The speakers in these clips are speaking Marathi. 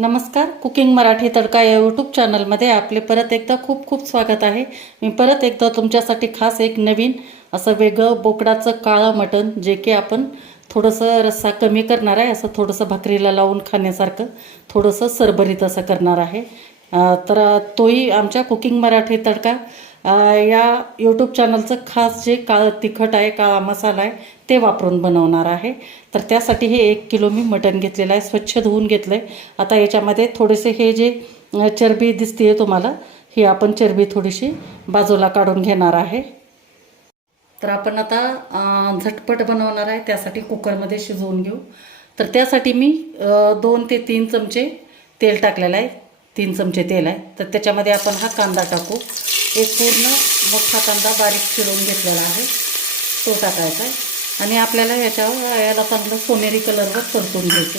नमस्कार. कुकिंग मराठी तडका या यूट्यूब चॅनलमध्ये आपले परत एकदा खूप खूप स्वागत आहे. मी परत एकदा तुमच्यासाठी खास एक नवीन असं वेगळं बोकडाचं काळं मटण जे की आपण थोडंसं रस्सा कमी करणार आहे असं थोडंसं भाकरीला लावून खाण्यासारखं थोडंसं सरभरीत असं करणार आहे. तर तोही आमच्या कुकिंग मराठी तडका या यूट्यूब चॅनलचं खास जे काळं तिखट आहे काळा मसाला आहे ते वापरून बनवणार आहे. तर त्यासाठी हे एक किलो मी मटण घेतलेलं आहे स्वच्छ धुवून घेतलं आहे आता याच्यामध्ये थोडेसे हे जे चरबी दिसते आहे तुम्हाला ही आपण चरबी थोडीशी बाजूला काढून घेणार आहे. तर आपण आता झटपट बनवणार आहे त्यासाठी कुकरमध्ये शिजवून घेऊ. तर त्यासाठी मी दोन ते तीन चमचे तेल टाकलेलं आहे तीन चमचे तेल आहे. तर त्याच्यामध्ये आपण हा कांदा टाकू. एक पूर्ण मोठा कांदा बारीक चिरून घेतलेला आहे. तो टाकायचा आहे. आणि आपल्याला याच्यावर याला चांगलं सोनेरी कलरवर परतून घ्यायचं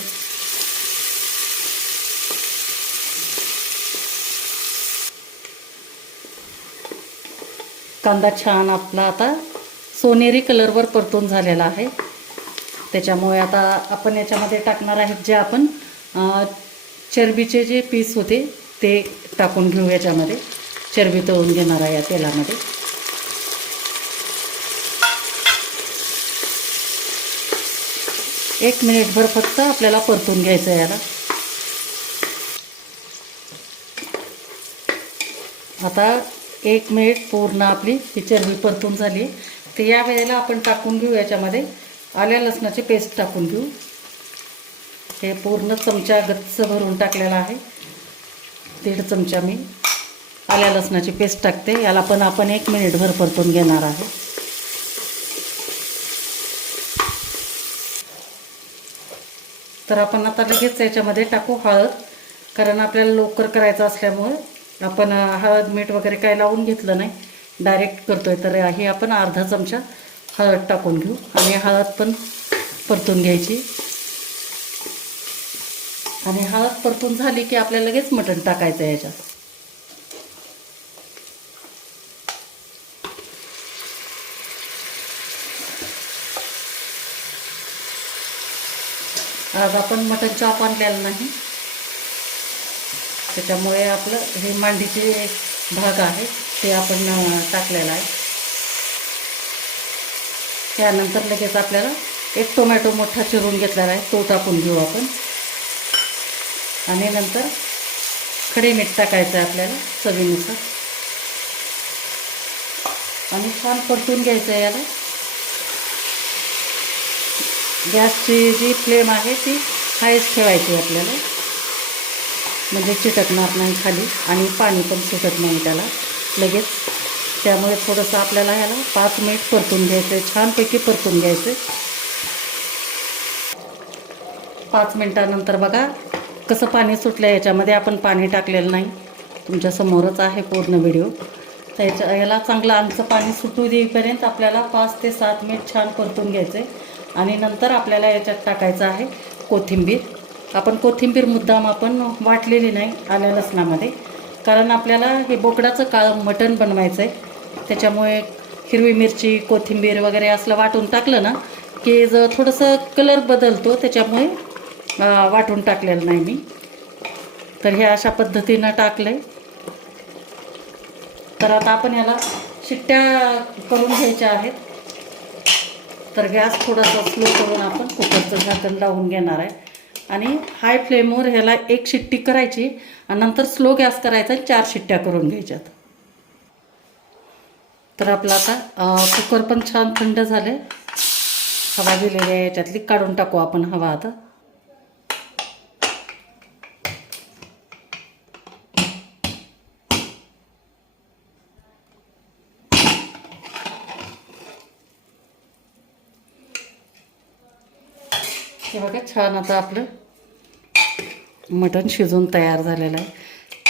कांदा छान आपला आता सोनेरी कलरवर परतून झालेला आहे. त्याच्यामुळे आता आपण याच्यामध्ये टाकणार आहेत जे आपण चरबीचे जे पीस होते ते टाकून घेऊ याच्यामध्ये. चरबी तळून घेणार आहे या तेलामध्ये. एक मिनिटभर फक्त आपल्याला परतून घ्यायचं याला. आता एक मिनिट पूर्ण आपली ही चरबी परतून झाली. तर या वेळेला आपण टाकून घेऊ याच्यामध्ये. आल्या लसणाची पेस्ट टाकून घेऊ. हे पूर्ण चमचा गच्च भरून टाकलेला आहे. दीड चमचा मी. आल्या लसणाची पेस्ट टाकते. याला पण आपण एक मिनिटभर परतून घेणार आहे तर आपण आता लगेच याच्यामध्ये टाकू हळद कारण आपल्याला लवकर करायचं असल्यामुळे आपण हळद मीठ वगैरे काय लावून घेतलं नाही. डायरेक्ट करतोय. तर हे आपण अर्धा चमचा हळद टाकून घेऊ. आणि हळद पण परतून घ्यायची. आणि हळद परतून झाली की आपल्याला लगेच मटण टाकायचं याच्यात. आज आपण मटन चॉप आणलेला नाही. त्याच्यामुळे आपलं हे मांडीचे भाग आहे ते आपण टाकलेलं आहे. त्यानंतर लगेच आपल्याला एक टोमॅटो मोठा चिरून घेतलेला आहे तो टाकून घेऊ आपण. आणि नंतर खडे मीठ टाकायचं आहे आपल्याला चवीनुसार. आणि छान परतून घ्यायचं आहे याला. गॅसची जी फ्लेम आहे ती हायच ठेवायची आपल्याला. म्हणजे चिटकणार नाही खाली आणि पाणी पण सुटत नाही त्याला. लगेच. त्यामुळे थोडंसं आपल्याला ह्याला पाच मिनिट परतून घ्यायचं आहे छानपैकी परतून घ्यायचं आहे पाच मिनटानंतर बघा कसं पाणी सुटलं याच्यामध्ये. आपण पाणी टाकलेलं नाही. तुमच्यासमोरच आहे पूर्ण व्हिडिओ. त्याच्या याला चांगलं आमचं पाणी सुटू देईपर्यंत आपल्याला पाच ते सात मिनिट छान परतून घ्यायचं आहे आणि नंतर आपल्याला याच्यात टाकायचं आहे कोथिंबीर. आपण कोथिंबीर मुद्दाम आपण वाटलेली नाही आल्या लसणामध्ये. कारण आपल्याला हे बोकडाचं काळ मटण बनवायचं आहे त्याच्यामुळे हिरवी मिरची कोथिंबीर वगैरे असलं वाटून टाकलं ना की जर थोडंसं कलर बदलतो त्याच्यामुळे वाटून टाकलेलं नाही मी. तर हे अशा पद्धतीनं टाकलं आहे तर आता आपण याला शिट्ट्या करून घ्यायच्या आहेत. तर गॅस थोडासा स्लो करून आपण कुकरचं झाकण लावून घेणार आहे. आणि हाय फ्लेमवर ह्याला एक शिट्टी करायची आणि नंतर स्लो गॅस करायचा आणि चार शिट्ट्या करून घ्यायच्यात. तर आपलं आता कुकर पण छान थंड झाले हवा दिलेली आहे याच्यातली काढून टाकू आपण हवा आता. छान आता आपलं मटण शिजून तयार झालेलं आहे.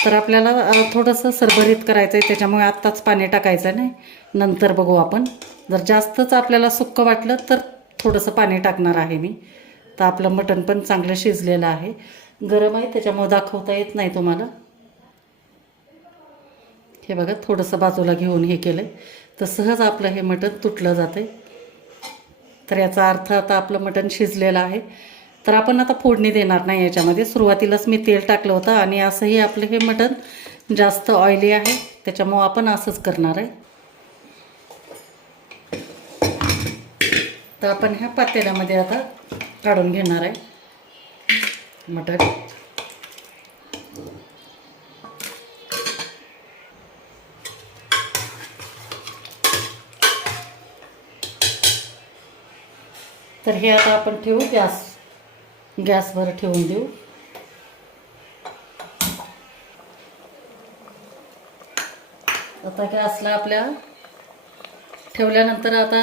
तर आपल्याला थोडंसं सरभरीत करायचं आहे त्याच्यामुळे आत्ताच पाणी टाकायचं नाही. नंतर बघू आपण. जर जास्तच आपल्याला सुक्कं वाटलं तर थोडंसं पाणी टाकणार आहे मी. तर आपलं मटण पण चांगलं शिजलेलं आहे. गरम आहे त्याच्यामुळे दाखवता येत नाही तुम्हाला. हे बघा थोडंसं बाजूला घेऊन हे केलं तर सहज आपलं हे मटण तुटलं जातं तर याचा अर्थ आता आपलं मटण शिजलेलं आहे. तर आपण आता फोडणी देणार नाही याच्यामध्ये. सुरुवातीलाच मी तेल टाकलं होतं आणि असंही आपलं हे मटण जास्त ऑइली आहे. त्याच्यामुळं आपण असंच करणार आहे. तर आपण ह्या पातेल्यामध्ये आता काढून घेणार आहे मटण. तर हे आता आपण ठेवू गॅस. गॅसवर ठेवून देऊ. आता गॅसला आपल्या ठेवल्यानंतर आता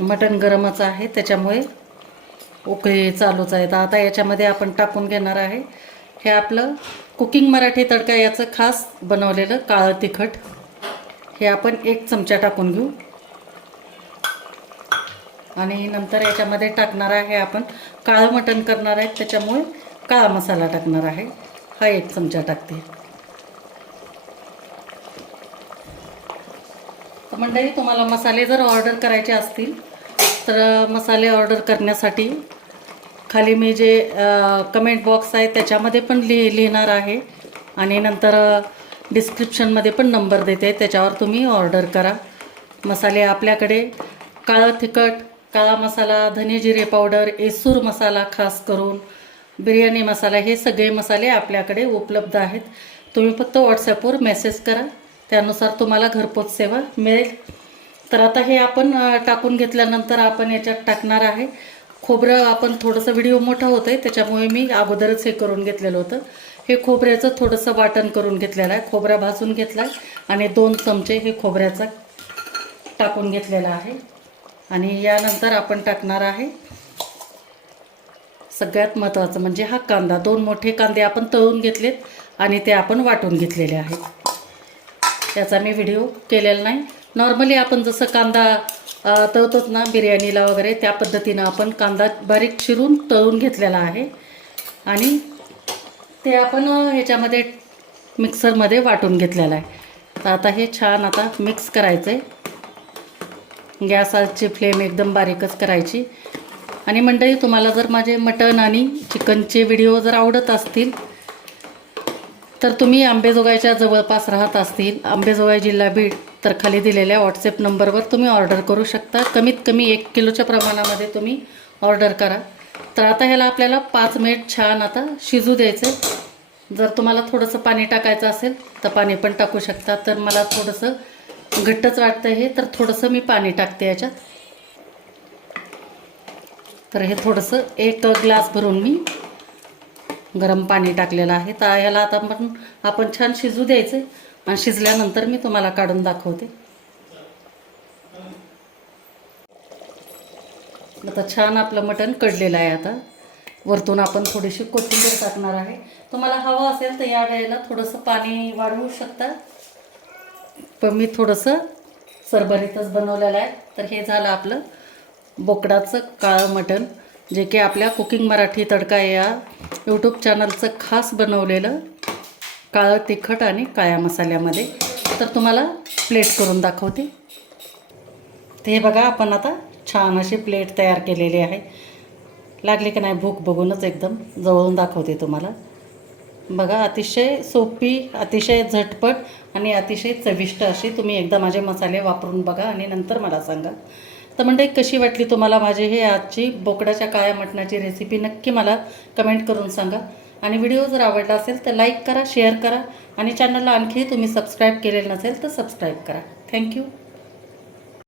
मटण गरमच आहे त्याच्यामुळे उकळी चालूच आहे. तर आता याच्यामध्ये आपण टाकून घेणार आहे हे आपलं कुकिंग मराठी तडका याचं खास बनवलेलं काळं तिखट. हे आपण एक चमचा टाकून घेऊ. आणि नंतर याच्यामध्ये टाकणार आहे आपण काळं मटण करणार आहे. त्याच्यामुळे काळा मसाला टाकणार आहे. हा एक चमचा टाकते. तर मंडळी तुम्हाला मसाले जर ऑर्डर करायचे असतील तर मसाले ऑर्डर करण्यासाठी खाली मी जे कमेंट बॉक्स आहे त्याच्यामध्ये पण लिहि लिहिणार आहे. आणि नंतर डिस्क्रिप्शनमध्ये पण नंबर देते. त्याच्यावर तुम्ही ऑर्डर करा. मसाले आपल्याकडे काळं तिखट काळा मसाला धने जिरे पावडर एसूर मसाला खास करून बिर्याणी मसाला हे सगळे मसाले आपल्याकडे उपलब्ध आहेत. तुम्ही फक्त व्हॉट्सॲपवर मेसेज करा. त्यानुसार तुम्हाला घरपोच सेवा मिळेल. तर आता हे आपण टाकून घेतल्यानंतर आपण याच्यात टाकणार आहे. खोबरं आपण थोडंसं व्हिडिओ मोठा होतं आहे त्याच्यामुळे मी अगोदरच हे करून घेतलेलं होतं. हे खोबऱ्याचं थोडंसं वाटण करून घेतलेलं आहे. खोबरा भाजून घेतला आहे आणि दोन चमचे हे खोबऱ्याचा टाकून घेतलेला आहे. आणि यानंतर आपण टाकणार आहे सगळ्यात महत्त्वाचं म्हणजे हा कांदा. दोन मोठे कांदे आपण तळून घेतलेत आणि ते आपण वाटून घेतलेले आहेत. त्याचा मी व्हिडिओ केलेला नाही. नॉर्मली आपण जसं कांदा तळतोच ना बिर्याणीला वगैरे त्या पद्धतीनं आपण कांदा बारीक चिरून तळून घेतलेला आहे. आणि ते आपण ह्याच्यामध्ये मिक्सरमध्ये वाटून घेतलेलं आहे. तर आता हे छान आता मिक्स करायचं आहे गॅसची फ्लेम एकदम बारीकच करायची. आणि मंडळी तुम्हाला जर माझे मटण आणि चिकनचे व्हिडिओ जर आवडत असतील तर तुम्ही आंबेजोगाईच्या जवळपास राहत असतील. आंबेजोगाई जिल्हा बीड तर खाली दिलेल्या व्हॉट्सअप नंबरवर तुम्ही ऑर्डर करू शकता. कमीत कमी एक किलोच्या प्रमाणामध्ये तुम्ही ऑर्डर करा. तर आता ह्याला आपल्याला पाच मिनिट छान आता शिजू द्यायचं जर तुम्हाला थोडंसं पाणी टाकायचं असेल तर पाणी पण टाकू शकता. तर मला थोडंसं घट्टच वाटतं हे. तर थोडंसं मी पाणी टाकते याच्यात. तर हे थोडंसं एक ग्लास भरून मी गरम पाणी टाकलेलं आहे. तर ह्याला आता पण आपण छान शिजू द्यायचं आणि शिजल्यानंतर मी तुम्हाला काढून दाखवते. आता छान आपलं मटण कडलेलं आहे आता. वरतून आपण थोडीशी कोथिंबीर टाकणार आहे. तुम्हाला हवं असेल तर या वेळेला थोडंसं पाणी वाढवू शकता. पण मी थोडंसं सरभरीतच बनवलेलं आहे. तर हे झालं आपलं बोकडाचं काळं मटण जे की आपल्या कुकिंग मराठी तडका या यूट्यूब चॅनलचं खास बनवलेलं काळं तिखट आणि काळ्या मसाल्यामध्ये. तर तुम्हाला प्लेट करून दाखवते. ते हे बघा आपण आता छान अशी प्लेट तयार केलेली आहे. लागली की नाही भूक बघूनच एकदम जवळून दाखवते तुम्हाला. बघा अतिशय सोपी अतिशय झटपट आणि अतिशय चविष्ट अशी तुम्ही एकदा माझे मसाले वापरून बघा आणि नंतर मला सांगा. तर म्हणजे कशी वाटली तुम्हाला माझी हे आजची बोकडाच्या काळ्या मटणाची रेसिपी नक्की मला कमेंट करून सांगा. आणि व्हिडिओ जर आवडला असेल तर लाईक करा शेअर करा आणि चॅनलला आणखी तुम्ही सबस्क्राईब केलेलं नसेल तर सबस्क्राईब करा. थँक्यू